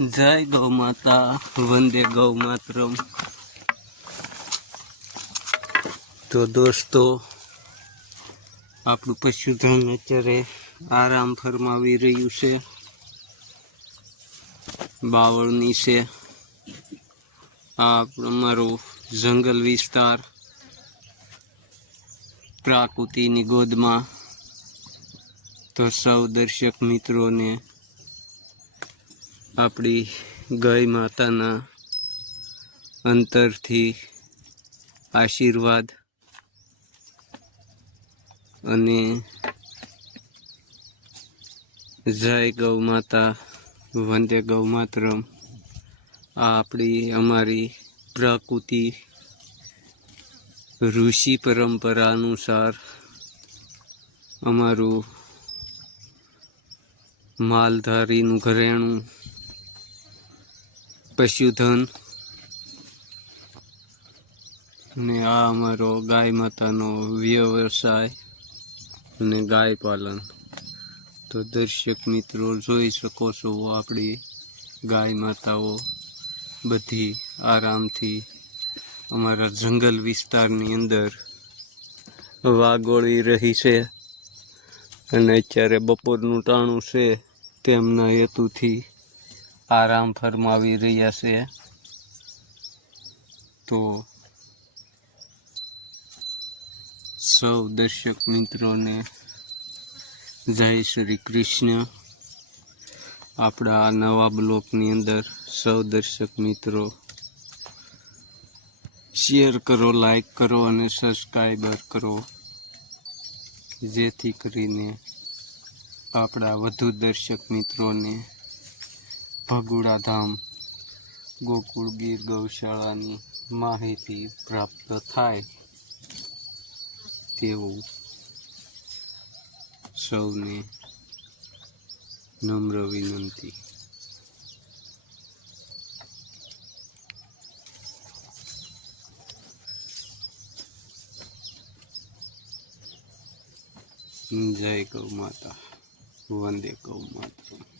જય ગૌ માતા, વંદે ગૌ માતરમ. તો દોસ્તો, આપણું પશુધન અત્યારે આરામ ફરમાવી રહ્યું છે. બાવળની છે. આ અમારો જંગલ વિસ્તાર, પ્રાકૃતિની ગોદમાં. તો સૌ દર્શક મિત્રોને આપણી ગઈ માતાના અંતરથી આશીર્વાદ અને જય ગૌ માતા, વંદે ગૌ માતરમ. આ આપણી અમારી પ્રકૃતિ ઋષિ પરંપરા અનુસાર અમારું માલધારીનું ઘરેણું પશુધન. ને આ અમારો ગાય માતાનો વ્યવસાય અને ગાય પાલન. તો દર્શક મિત્રો, જોઈ શકો છો આપણી ગાય માતાઓ બધી આરામથી અમારા જંગલ વિસ્તારની અંદર વાગોળી રહી છે. અને અત્યારે બપોરનું ટાણું છે તેમના હેતુથી આરામ ફરમાવી રહ્યા છે. તો સૌ દર્શક મિત્રોને જય શ્રી કૃષ્ણ. આપણા નવા બ્લોકની અંદર સૌ દર્શક મિત્રો, શેર કરો, લાઈક કરો અને સબસ્ક્રાઈબર કરો. જેથી કરીને આપણા વધુ દર્શક મિત્રોને ભગુડા ધામ ગોકુળ ગીર ગૌશાળાની માહિતી પ્રાપ્ત થાય તેવું સૌને નમ્ર વિનંતી. જય ગૌ માતા, વંદે ગૌ માતા.